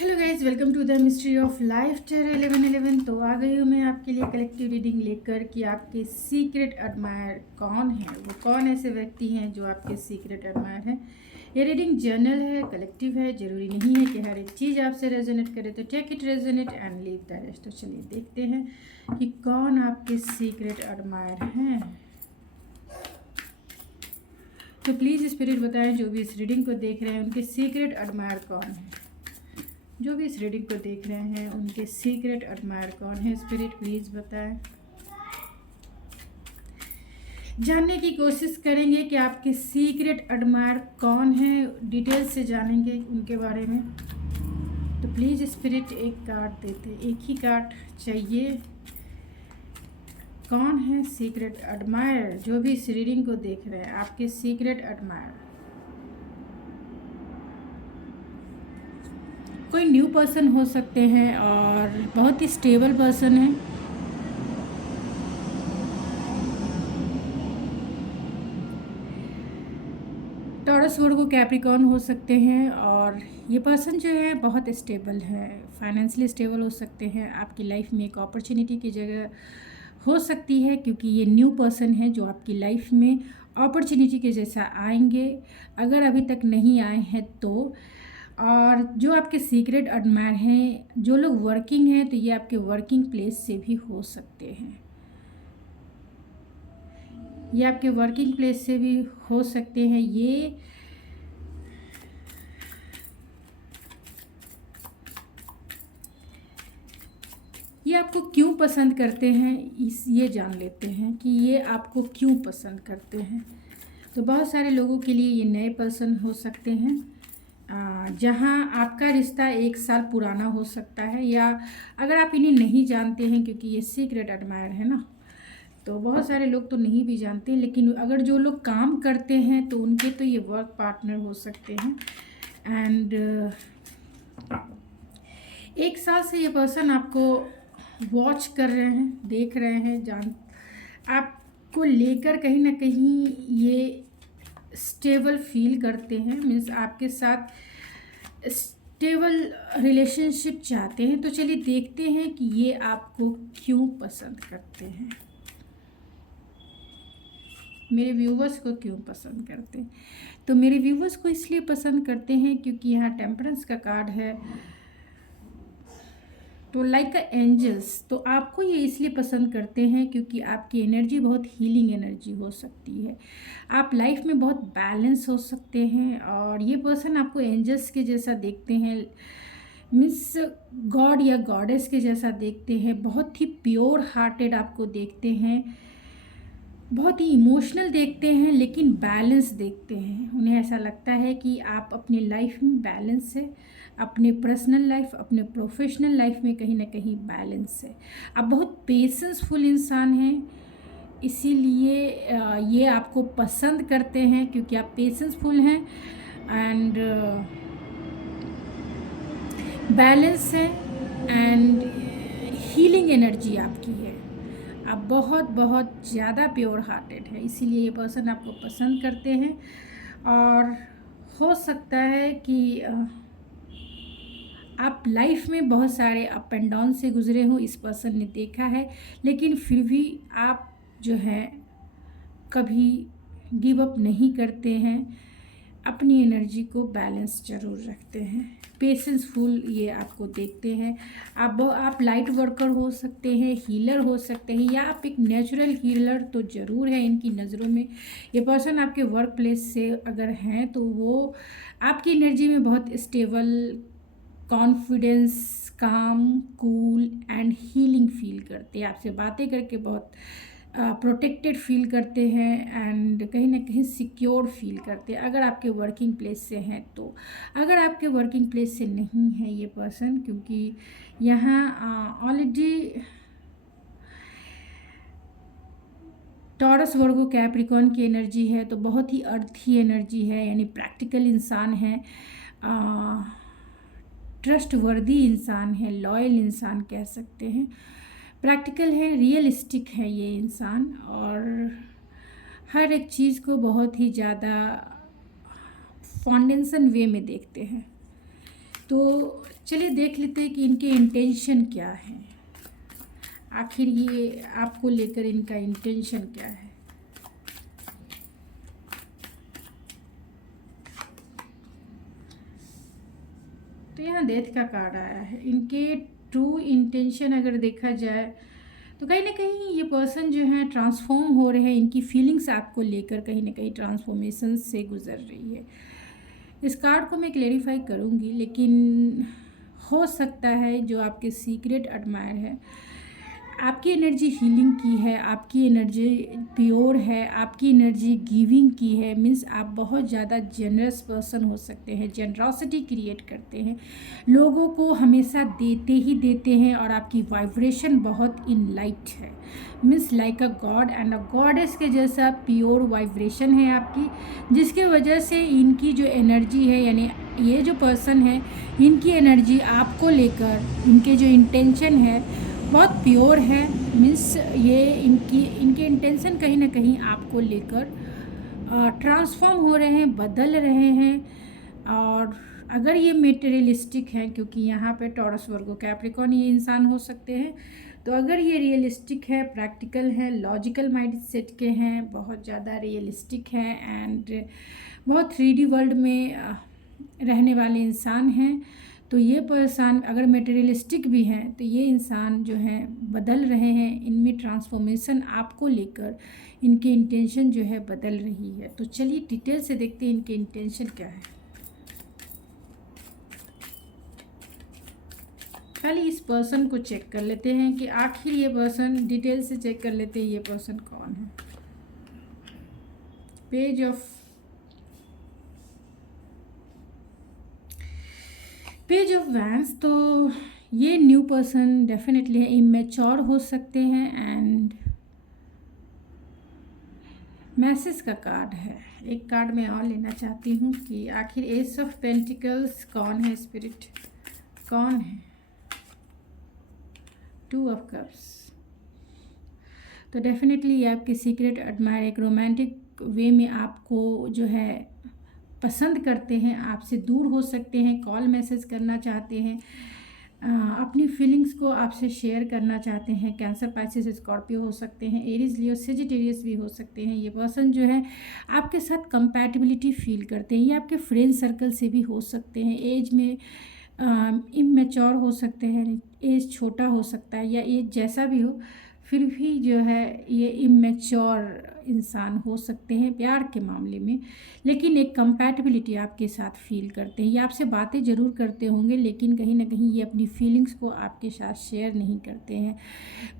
Hello guys, welcome to the mystery of life terror 1111। तो आ गई हूँ मैं आपके लिए कलेक्टिव रीडिंग लेकर कि आपके सीक्रेट एडमायर कौन है। वो कौन ऐसे व्यक्ति हैं जो आपके सीक्रेट एडमायर हैं। ये रीडिंग जर्नल है, कलेक्टिव है। जरूरी नहीं है कि हर एक चीज़ आपसे रेजोनेट करे, तो take it resonate and leave the rest. तो चलिए देखते हैं कि कौन आपके सीक्रेट एडमायर हैं। तो प्लीज़ स्पिरिट बताएं, जो भी इस रीडिंग को देख रहे हैं उनके सीक्रेट एडमायर कौन है। जो भी इस रीडिंग को देख रहे हैं उनके सीक्रेट एडमायर कौन है, स्पिरिट प्लीज़ बताएं। जानने की कोशिश करेंगे कि आपके सीक्रेट एडमायर कौन है, डिटेल से जानेंगे उनके बारे में। तो प्लीज़ स्पिरिट एक कार्ड देते, एक ही कार्ड चाहिए। कौन है सीक्रेट एडमायर, जो भी इस रीडिंग को देख रहे हैं आपके सीक्रेट एडमायर। कोई न्यू पर्सन हो सकते हैं और बहुत ही स्टेबल पर्सन है। टॉरस, वर्गो, कैप्रिकॉर्न हो सकते हैं और ये पर्सन जो है बहुत स्टेबल है, फाइनेंशियली स्टेबल हो सकते हैं। आपकी लाइफ में एक अपॉर्चुनिटी की जगह हो सकती है, क्योंकि ये न्यू पर्सन है जो आपकी लाइफ में अपॉर्चुनिटी के जैसा आएंगे, अगर अभी तक नहीं आए हैं तो। और जो आपके सीक्रेट एडमायर हैं, जो लोग वर्किंग हैं, तो ये आपके वर्किंग प्लेस से भी हो सकते हैं। ये आपके वर्किंग प्लेस से भी हो सकते हैं। ये आपको क्यों पसंद करते हैं, ये जान लेते हैं कि ये आपको क्यों पसंद करते हैं। तो बहुत सारे लोगों के लिए ये नए पर्सन हो सकते हैं, जहाँ आपका रिश्ता 1 साल पुराना हो सकता है, या अगर आप इन्हें नहीं जानते हैं, क्योंकि ये सीक्रेट एडमायर है ना, तो बहुत सारे लोग तो नहीं भी जानते। लेकिन अगर जो लोग काम करते हैं तो उनके तो ये वर्क पार्टनर हो सकते हैं। एंड 1 साल से ये पर्सन आपको वॉच कर रहे हैं, देख रहे हैं, जान आपको लेकर कहीं ना कहीं ये स्टेबल फील करते हैं। मीन्स आपके साथ स्टेबल रिलेशनशिप चाहते हैं। तो चलिए देखते हैं कि ये आपको क्यों पसंद करते हैं, मेरे व्यूवर्स को क्यों पसंद करते हैं। तो मेरे व्यूवर्स को इसलिए पसंद करते हैं क्योंकि यहाँ टेम्परेंस का कार्ड है, तो लाइक अ एंजल्स। तो आपको ये इसलिए पसंद करते हैं क्योंकि आपकी एनर्जी बहुत हीलिंग एनर्जी हो सकती है। आप लाइफ में बहुत बैलेंस हो सकते हैं, और ये पर्सन आपको एंजल्स के जैसा देखते हैं, मीन्स गॉड या गॉडेस के जैसा देखते हैं। बहुत ही प्योर हार्टेड आपको देखते हैं, बहुत ही इमोशनल देखते हैं, लेकिन बैलेंस देखते हैं। उन्हें ऐसा लगता है कि आप अपनी लाइफ में बैलेंस है, अपने पर्सनल लाइफ, अपने प्रोफेशनल लाइफ में कहीं ना कहीं बैलेंस है। आप बहुत पेशेंसफुल इंसान हैं, इसीलिए ये आपको पसंद करते हैं, क्योंकि आप पेशेंसफुल हैं एंड बैलेंस है एंड हीलिंग एनर्जी आपकी है। आप बहुत बहुत ज़्यादा प्योर हार्टेड है, इसीलिए ये पर्सन आपको पसंद करते हैं। और हो सकता है कि आप लाइफ में बहुत सारे अप एंड डाउन से गुजरे हो, इस पर्सन ने देखा है, लेकिन फिर भी आप जो है कभी गिव अप नहीं करते हैं, अपनी एनर्जी को बैलेंस जरूर रखते हैं। पेशेंसफुल ये आपको देखते हैं। आप लाइट वर्कर हो सकते हैं, हीलर हो सकते हैं, या आप एक नेचुरल हीलर तो ज़रूर है इनकी नज़रों में। ये पर्सन आपके वर्क प्लेस से अगर हैं तो वो आपकी एनर्जी में बहुत स्टेबल, कॉन्फिडेंस, काम, कूल एंड हीलिंग फील करते हैं। आपसे बातें करके बहुत प्रोटेक्टेड फील करते हैं एंड कहीं ना कहीं सिक्योर फील करते हैं, अगर आपके वर्किंग प्लेस से हैं तो। अगर आपके वर्किंग प्लेस से नहीं है ये पर्सन, क्योंकि यहाँ ऑलरेडी टॉरस, वर्गो, कैप्रिकॉर्न की एनर्जी है, तो बहुत ही अर्थी एनर्जी है, यानी प्रैक्टिकल इंसान है, ट्रस्टवर्दी इंसान है, लॉयल इंसान कह सकते हैं। प्रैक्टिकल है, रियलिस्टिक है ये इंसान, और हर एक चीज़ को बहुत ही ज़्यादा फाउंडेशन वे में देखते हैं। तो चलिए देख लेते हैं कि इनके इंटेंशन क्या है, आखिर ये आपको लेकर इनका इंटेंशन क्या है। तो यहाँ डेथ का कार्ड आया है। इनके ट्रू इंटेंशन अगर देखा जाए तो कहीं ना कहीं ये पर्सन जो है ट्रांसफॉर्म हो रहे हैं, इनकी फीलिंग्स आपको लेकर कहीं ना कहीं ट्रांसफॉर्मेशन से गुजर रही है। इस कार्ड को मैं क्लेरिफाई करूँगी, लेकिन हो सकता है जो आपके सीक्रेट एडमायर है, आपकी एनर्जी हीलिंग की है, आपकी एनर्जी प्योर है, आपकी एनर्जी गिविंग की है। मीन्स आप बहुत ज़्यादा जेनरस पर्सन हो सकते हैं, जेनरॉसिटी क्रिएट करते हैं, लोगों को हमेशा देते ही देते हैं, और आपकी वाइब्रेशन बहुत इन लाइट है। Means like a God and a goddess के जैसा प्योर वाइब्रेशन है आपकी, जिसकी वजह से इनकी जो एनर्जी है, यानी ये जो पर्सन है, इनकी एनर्जी आपको लेकर, इनके जो इंटेंशन है बहुत प्योर है। मीन्स ये इनके इंटेंशन कहीं ना कहीं आपको लेकर ट्रांसफॉर्म हो रहे हैं, बदल रहे हैं। और अगर ये मेटेरियलिस्टिक है, क्योंकि यहाँ पे टॉरस, वर्गो, कैप्रिकॉर्न ये इंसान हो सकते हैं, तो अगर ये रियलिस्टिक है, प्रैक्टिकल है, लॉजिकल माइंड सेट के हैं, बहुत ज़्यादा रियलिस्टिक है एंड बहुत 3D वर्ल्ड में रहने वाले इंसान हैं, तो ये पर्सन अगर मटेरियलिस्टिक भी हैं तो ये इंसान जो है बदल रहे हैं, इनमें ट्रांसफॉर्मेशन आपको लेकर इनके इंटेंशन जो है बदल रही है। तो चलिए डिटेल से देखते हैं इनके इंटेंशन क्या है। खाली इस पर्सन को चेक कर लेते हैं कि आखिर ये पर्सन, डिटेल से चेक कर लेते हैं ये पर्सन कौन है। Page of vents. तो ये न्यू पर्सन डेफिनेटली इमेच्योर हो सकते हैं एंड मैसेज का कार्ड है। एक कार्ड मैं और लेना चाहती हूँ कि आखिर एस ऑफ पेंटिकल्स कौन है, स्पिरिट कौन है। Two of cups. तो डेफिनेटली ये आपके सीक्रेट एडमायर एक रोमांटिक वे में आपको जो है पसंद करते हैं, आपसे दूर हो सकते हैं, कॉल मैसेज करना चाहते हैं, अपनी फीलिंग्स को आपसे शेयर करना चाहते हैं। कैंसर, पाइसेस, स्कॉर्पियो हो सकते हैं, एरीज, लियो, सेजिटेरियस भी हो सकते हैं। ये पर्सन जो है आपके साथ कंपैटिबिलिटी फील करते हैं। ये आपके फ्रेंड सर्कल से भी हो सकते हैं। एज में इमेच्योर हो सकते हैं, एज छोटा हो सकता है, या एज जैसा भी हो, फिर भी जो है ये इमेच्योर इंसान हो सकते हैं प्यार के मामले में, लेकिन एक कंपैटिबिलिटी आपके साथ फील करते हैं। ये आपसे बातें ज़रूर करते होंगे, लेकिन कहीं ना कहीं ये अपनी फीलिंग्स को आपके साथ शेयर नहीं करते हैं।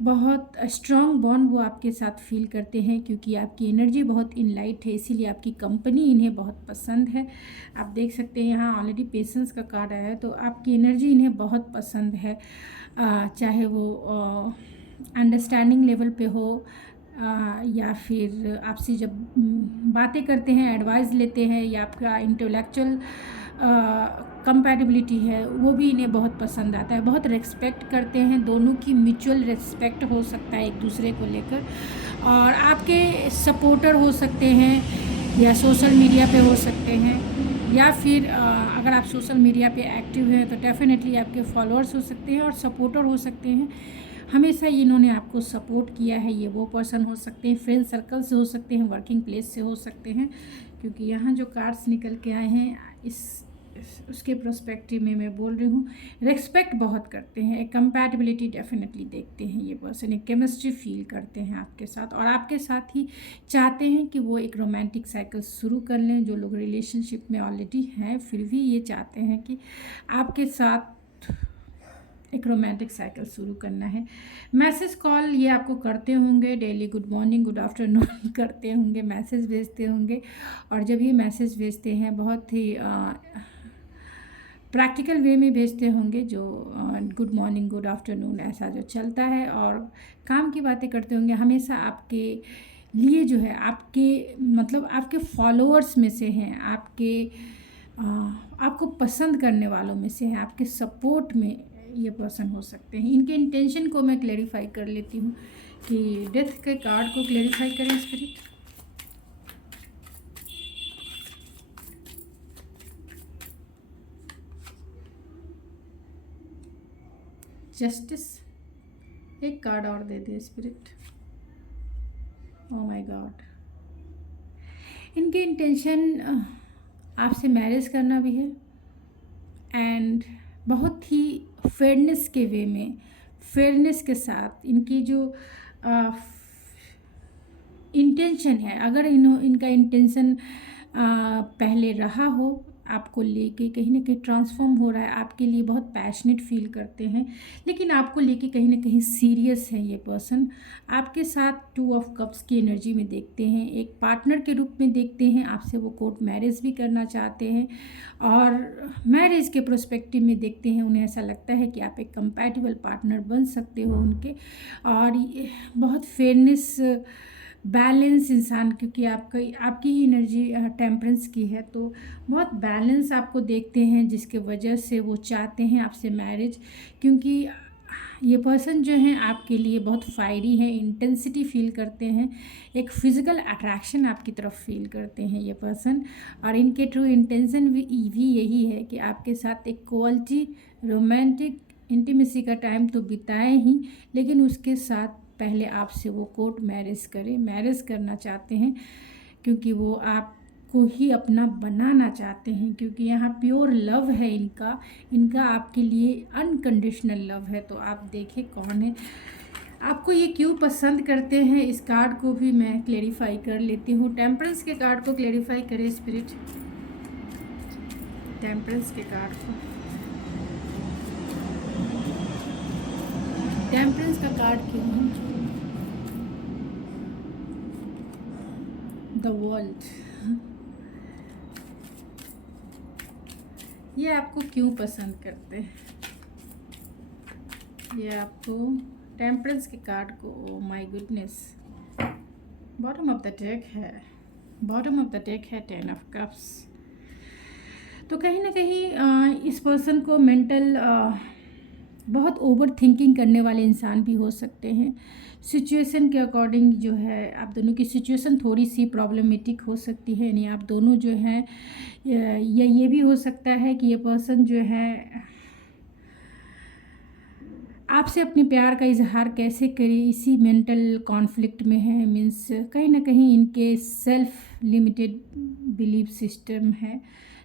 बहुत स्ट्रॉन्ग बॉन्ड वो आपके साथ फील करते हैं, क्योंकि आपकी एनर्जी बहुत इन लाइट है, इसीलिए आपकी कंपनी इन्हें बहुत पसंद है। आप देख सकते हैं यहाँ ऑलरेडी पेशेंस का कार्ड आया है, तो आपकी एनर्जी इन्हें बहुत पसंद है। चाहे वो अंडरस्टैंडिंग लेवल पे हो, या फिर आपसे जब बातें करते हैं, एडवाइस लेते हैं, या आपका इंटेलेक्चुअल कंपैटिबिलिटी है, वो भी इन्हें बहुत पसंद आता है। बहुत रेस्पेक्ट करते हैं, दोनों की म्यूचुअल रेस्पेक्ट हो सकता है एक दूसरे को लेकर, और आपके सपोर्टर हो सकते हैं, या सोशल मीडिया पे हो सकते हैं, या फिर अगर आप सोशल मीडिया पे एक्टिव हैं तो डेफिनेटली आपके फॉलोअर्स हो सकते हैं और सपोर्टर हो सकते हैं। हमेशा इन्होंने आपको सपोर्ट किया है, ये वो पर्सन हो सकते हैं, फ्रेंड सर्कल से हो सकते हैं, वर्किंग प्लेस से हो सकते हैं, क्योंकि यहाँ जो कार्ड्स निकल के आए हैं उसके प्रोस्पेक्टिव में मैं बोल रही हूँ। रेस्पेक्ट बहुत करते हैं, एक कंपैटिबिलिटी डेफिनेटली देखते हैं ये पर्सन, एक केमिस्ट्री फील करते हैं आपके साथ, और आपके साथ ही चाहते हैं कि वो एक रोमांटिक साइकिल शुरू कर लें। जो लोग रिलेशनशिप में ऑलरेडी हैं फिर भी ये चाहते हैं कि आपके साथ एक रोमांटिक साइकिल शुरू करना है। मैसेज कॉल ये आपको करते होंगे daily, good morning, good afternoon करते होंगे, मैसेज भेजते होंगे, और जब ये मैसेज भेजते हैं बहुत ही प्रैक्टिकल वे में भेजते होंगे, जो गुड मॉर्निंग, गुड आफ्टरनून ऐसा जो चलता है, और काम की बातें करते होंगे। हमेशा आपके लिए जो है आपके मतलब आपके फॉलोअर्स में से हैं, आपको पसंद करने वालों में से हैं, आपके सपोर्ट में ये पर्सन हो सकते हैं। इनके इंटेंशन को मैं क्लेरिफाई कर लेती हूँ कि डेथ के कार्ड को क्लेरिफाई करें स्पिरिट। जस्टिस, एक कार्ड और दे दे स्पिरिट। ओह माय गॉड, इनके इंटेंशन आपसे मैरिज करना भी है, एंड बहुत ही फेयरनेस के वे में, फेयरनेस के साथ इनकी जो इंटेंशन है, अगर इनका इंटेंशन पहले रहा हो आपको लेके, कहीं ना कहीं ट्रांसफॉर्म हो रहा है, आपके लिए बहुत पैशनेट फील करते हैं, लेकिन आपको लेके कहीं ना कहीं सीरियस है ये पर्सन। आपके साथ 2 ऑफ कप्स की एनर्जी में देखते हैं, एक पार्टनर के रूप में देखते हैं, आपसे वो कोर्ट मैरिज भी करना चाहते हैं, और मैरिज के प्रोस्पेक्टिव में देखते हैं, उन्हें ऐसा लगता है कि आप एक कंपैटिबल पार्टनर बन सकते हो उनके, और बहुत फेयरनेस, बैलेंस इंसान, क्योंकि आपकी ही एनर्जी टेम्परेंस की है, तो बहुत बैलेंस आपको देखते हैं, जिसके वजह से वो चाहते हैं आपसे मैरिज, क्योंकि ये पर्सन जो है आपके लिए बहुत फायरी है, इंटेंसिटी फील करते हैं, एक फिज़िकल अट्रैक्शन आपकी तरफ फील करते हैं ये पर्सन, और इनके ट्रू इंटेंशन भी यही है कि आपके साथ एक क्वालिटी रोमांटिक इंटीमेसी का टाइम तो बिताएं ही, लेकिन उसके साथ पहले आपसे वो कोर्ट मैरिज करें, मैरिज करना चाहते हैं, क्योंकि वो आपको ही अपना बनाना चाहते हैं, क्योंकि यहाँ प्योर लव है इनका आपके लिए अनकंडीशनल लव है। तो आप देखें कौन है, आपको ये क्यों पसंद करते हैं, इस कार्ड को भी मैं क्लेरिफाई कर लेती हूँ। टेम्परेंस के कार्ड को क्लेरिफाई करें स्पिरिट, टेम्परेंस के कार्ड को, टेम्परेंस का कार्ड क्यों है, द वर्ल्ड, ये आपको क्यों पसंद करते हैं, ये आपको टेम्परेंस के कार्ड को, oh my goodness, bottom of the deck है, बॉटम ऑफ द डेक है 10 ऑफ कप्स। तो कहीं ना कहीं इस पर्सन को मेंटल बहुत ओवर थिंकिंग करने वाले इंसान भी हो सकते हैं, सिचुएशन के अकॉर्डिंग जो है आप दोनों की सिचुएशन थोड़ी सी प्रॉब्लमेटिक हो सकती है, यानी आप दोनों जो हैं, या ये भी हो सकता है कि ये पर्सन जो है आपसे अपने प्यार का इजहार कैसे करे, इसी मेंटल कॉन्फ्लिक्ट में है, मीन्स कहीं ना कहीं इनके सेल्फ लिमिटेड बिलीफ सिस्टम है,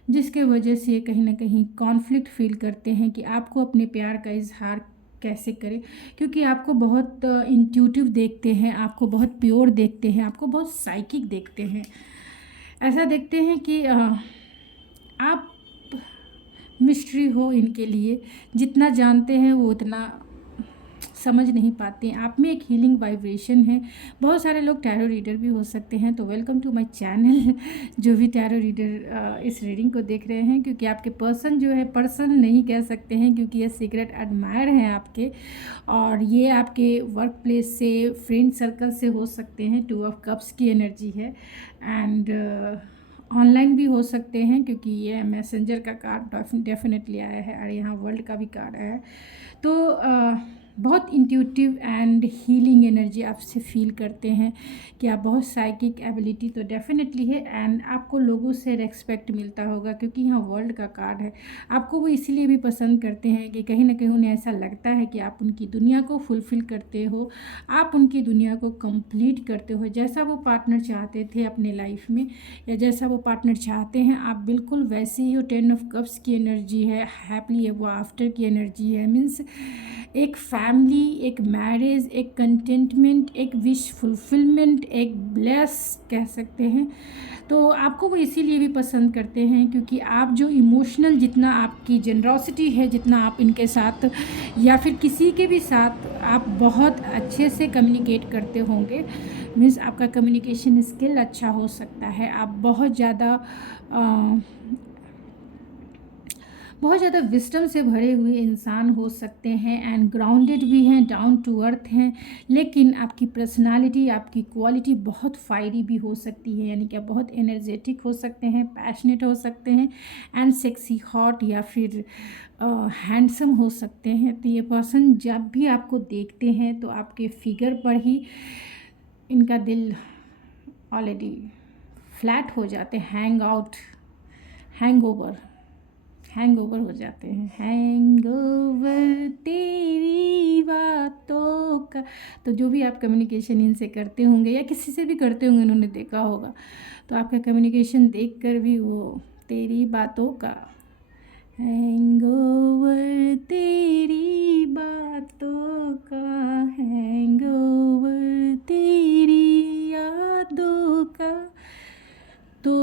जिसके वजह से ये कहीं ना कहीं कॉन्फ्लिक्ट फील करते हैं कि आपको अपने प्यार का इजहार कैसे करें, क्योंकि आपको बहुत इंट्यूटिव देखते हैं, आपको बहुत प्योर देखते हैं, आपको बहुत साइकिक देखते हैं, ऐसा देखते हैं कि आप मिस्ट्री हो इनके लिए, जितना जानते हैं वो उतना समझ नहीं पाते हैं, आप में एक हीलिंग वाइब्रेशन है। बहुत सारे लोग टैरो रीडर भी हो सकते हैं, तो वेलकम टू माय चैनल, जो भी टैरो रीडर इस रीडिंग को देख रहे हैं, क्योंकि आपके पर्सन जो है, पर्सन नहीं कह सकते हैं क्योंकि ये सीक्रेट एडमायर हैं आपके, और ये आपके वर्क प्लेस से, फ्रेंड सर्कल से हो सकते हैं, 2 ऑफ कप्स की एनर्जी है, एंड ऑनलाइन भी हो सकते हैं, क्योंकि ये मैसेंजर का कार्ड डेफिनेटली आया है, और यहाँ वर्ल्ड का भी कार्ड आया है, तो बहुत इंट्यूटिव एंड हीलिंग एनर्जी आपसे फील करते हैं कि आप बहुत साइकिक एबिलिटी तो डेफिनेटली है, एंड आपको लोगों से रेस्पेक्ट मिलता होगा, क्योंकि यहाँ वर्ल्ड का कार्ड है। आपको वो इसीलिए भी पसंद करते हैं कि कहीं ना कहीं उन्हें ऐसा लगता है कि आप उनकी दुनिया को फुलफ़िल करते हो, आप उनकी दुनिया को कंप्लीट करते हो, जैसा वो पार्टनर चाहते थे अपने लाइफ में, या जैसा वो पार्टनर चाहते हैं आप बिल्कुल वैसे ही हो। 10 ऑफ कप्स की एनर्जी है, हैप्पीली एवर आफ्टर की एनर्जी है, मीन्स एक फैमिली, एक मैरिज, एक कंटेंटमेंट, एक विश फुलफिलमेंट, एक ब्लेस कह सकते हैं। तो आपको वो इसीलिए भी पसंद करते हैं क्योंकि आप जो इमोशनल, जितना आपकी जनरॉसिटी है, जितना आप इनके साथ या फिर किसी के भी साथ आप बहुत अच्छे से कम्युनिकेट करते होंगे, मीन्स आपका कम्युनिकेशन स्किल अच्छा हो सकता है, आप बहुत ज़्यादा विस्डम से भरे हुए इंसान हो सकते हैं, एंड ग्राउंडेड भी हैं, डाउन टू अर्थ हैं, लेकिन आपकी पर्सनालिटी, आपकी क्वालिटी बहुत फायरी भी हो सकती है, यानी कि आप बहुत एनर्जेटिक हो सकते हैं, पैशनेट हो सकते हैं, एंड सेक्सी, हॉट या फिर हैंडसम हो सकते हैं। तो ये पर्सन जब भी आपको देखते हैं तो आपके फिगर पर ही इनका दिल ऑलरेडी फ्लैट हो जाते हैं, हैंगओवर हो जाते हैं। हैंगओवर तेरी आपका। तो जो भी आप कम्युनिकेशन इनसे करते होंगे या किसी से भी करते होंगे, उन्होंने देखा होगा, तो आपका कम्युनिकेशन देखकर भी वो तेरी बातों का हैंगओवर, तेरी बातों का हैंगओवर, तेरी यादों का। तो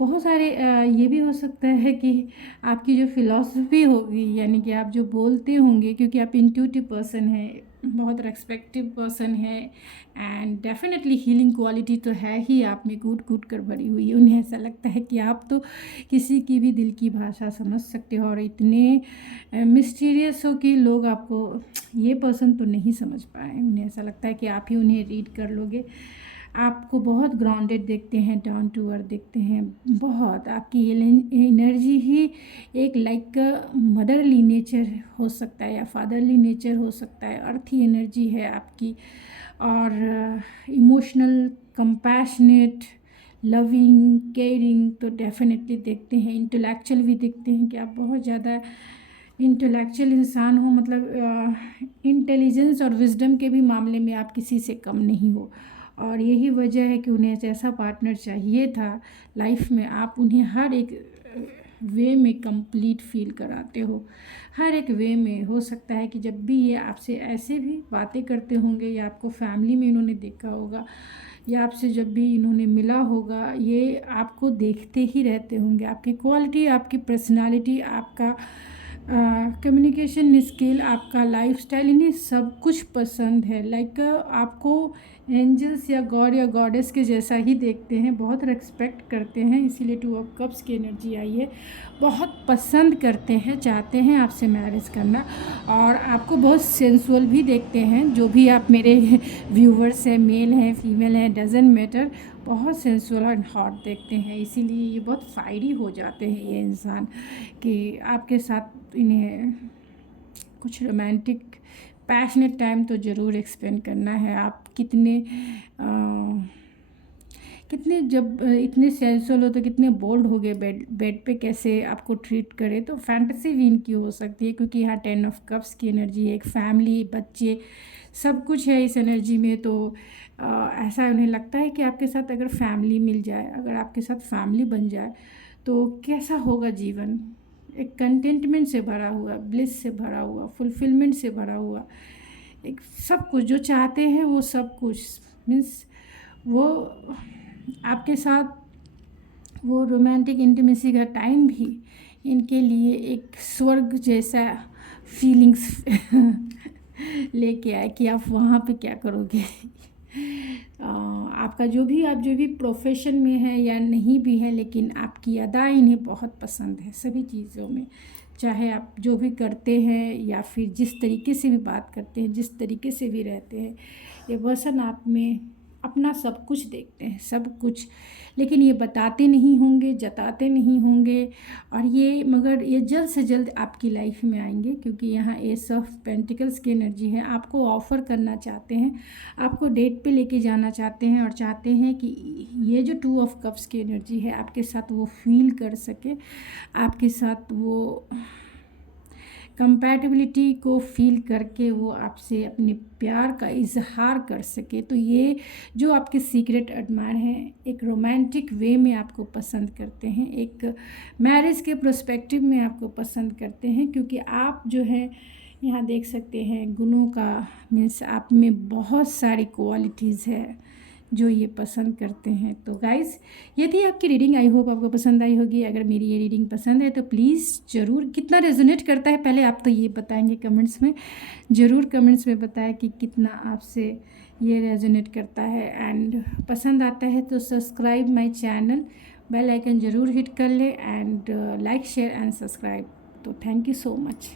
बहुत सारे ये भी हो सकता है कि आपकी जो फ़िलॉसफ़ी होगी, यानी कि आप जो बोलते होंगे, क्योंकि आप इंट्यूटिव पर्सन हैं, बहुत रेस्पेक्टिव पर्सन है, एंड डेफिनेटली हीलिंग क्वालिटी तो है ही आप में, कूट कूट कर भरी हुई है। उन्हें ऐसा लगता है कि आप तो किसी की भी दिल की भाषा समझ सकते हो, और इतने मिस्टीरियस हो कि लोग आपको, ये पर्सन तो नहीं समझ पाए। उन्हें ऐसा लगता है कि आप ही उन्हें रीड कर लोगे। आपको बहुत ग्राउंडेड देखते हैं, डाउन टू अर्थ देखते हैं। बहुत आपकी एनर्जी ही एक लाइक मदरली नेचर हो सकता है या फादरली नेचर हो सकता है, अर्थी एनर्जी है आपकी। और इमोशनल, कंपैशनेट, लविंग, केयरिंग तो डेफिनेटली देखते हैं। इंटेलेक्चुअल भी देखते हैं कि आप बहुत ज़्यादा इंटेलेक्चुअल इंसान हो, मतलब इंटेलिजेंस और विजडम के भी मामले में आप किसी से कम नहीं हो। और यही वजह है कि उन्हें ऐसा पार्टनर चाहिए था लाइफ में। आप उन्हें हर एक वे में कंप्लीट फील कराते हो, हर एक वे में। हो सकता है कि जब भी ये आपसे ऐसे भी बातें करते होंगे, या आपको फैमिली में इन्होंने देखा होगा, या आपसे जब भी इन्होंने मिला होगा, ये आपको देखते ही रहते होंगे। आपकी क्वालिटी, आपकी पर्सनालिटी, आपका कम्युनिकेशन स्किल, आपका लाइफस्टाइल, इन्हें सब कुछ पसंद है। लाइक आपको एंजल्स या गॉड या गॉडेस के जैसा ही देखते हैं, बहुत रिस्पेक्ट करते हैं। इसीलिए 2 ऑफ कप्स की एनर्जी आई है। बहुत पसंद करते हैं, चाहते हैं आपसे मैरिज करना, और आपको बहुत सेंसुअल भी देखते हैं। जो भी आप मेरे व्यूवर्स हैं, मेल हैं, फीमेल हैं, डजंट मैटर, बहुत सेंसुअल एंड हॉट देखते हैं। इसीलिए ये बहुत फायरी हो जाते हैं ये इंसान, कि आपके साथ इन्हें कुछ रोमांटिक पैशनेट टाइम तो ज़रूर एक्सपेंड करना है। आप कितने जब इतने सेंसुअल हो तो कितने बोल्ड हो गए, बेड पे कैसे आपको ट्रीट करे। तो फैंटेसी भी इनकी हो सकती है, क्योंकि यहाँ 10 ऑफ कप्स की एनर्जी है। एक फैमिली, बच्चे, सब कुछ है इस एनर्जी में। तो ऐसा उन्हें लगता है कि आपके साथ अगर फैमिली मिल जाए, अगर आपके साथ फैमिली बन जाए, तो कैसा होगा जीवन। एक कंटेंटमेंट से भरा हुआ, ब्लिस से भरा हुआ, फुलफिलमेंट से भरा हुआ, एक सब कुछ जो चाहते हैं वो सब कुछ, मीन्स वो आपके साथ वो रोमांटिक इंटीमेसी का टाइम भी इनके लिए एक स्वर्ग जैसा फीलिंग्स लेके आए कि आप वहाँ पे क्या करोगे। आपका जो भी प्रोफेशन में है या नहीं भी है, लेकिन आपकी अदा इन्हें बहुत पसंद है सभी चीज़ों में। चाहे आप जो भी करते हैं या फिर जिस तरीके से भी बात करते हैं, जिस तरीके से भी रहते हैं, ये पर्सन आप में अपना सब कुछ देखते हैं, सब कुछ। लेकिन ये बताते नहीं होंगे, जताते नहीं होंगे, और ये मगर ये जल्द से जल्द आपकी लाइफ में आएंगे, क्योंकि यहाँ एस ऑफ पेंटिकल्स की एनर्जी है। आपको ऑफ़र करना चाहते हैं, आपको डेट पे लेके जाना चाहते हैं, और चाहते हैं कि ये जो 2 ऑफ कप्स की एनर्जी है आपके साथ वो फील कर सके, आपके साथ वो कंपैटिबिलिटी को फील करके वो आपसे अपने प्यार का इजहार कर सके। तो ये जो आपके सीक्रेट एडमायर हैं, एक रोमांटिक वे में आपको पसंद करते हैं, एक मैरिज के प्रोस्पेक्टिव में आपको पसंद करते हैं, क्योंकि आप जो है यहाँ देख सकते हैं गुणों का, मीन्स आप में बहुत सारी क्वालिटीज़ है जो ये पसंद करते हैं। तो गाइज़, यदि आपकी रीडिंग आई होप आपको पसंद आई होगी। अगर मेरी ये रीडिंग पसंद है तो प्लीज़ ज़रूर, कितना रेजोनेट करता है पहले आप तो ये बताएंगे कमेंट्स में, ज़रूर कमेंट्स में बताएं कि कितना आपसे ये रेजोनेट करता है। एंड पसंद आता है तो subscribe my channel, bell icon ज़रूर हिट कर ले, and like, share and subscribe. तो थैंक यू सो मच।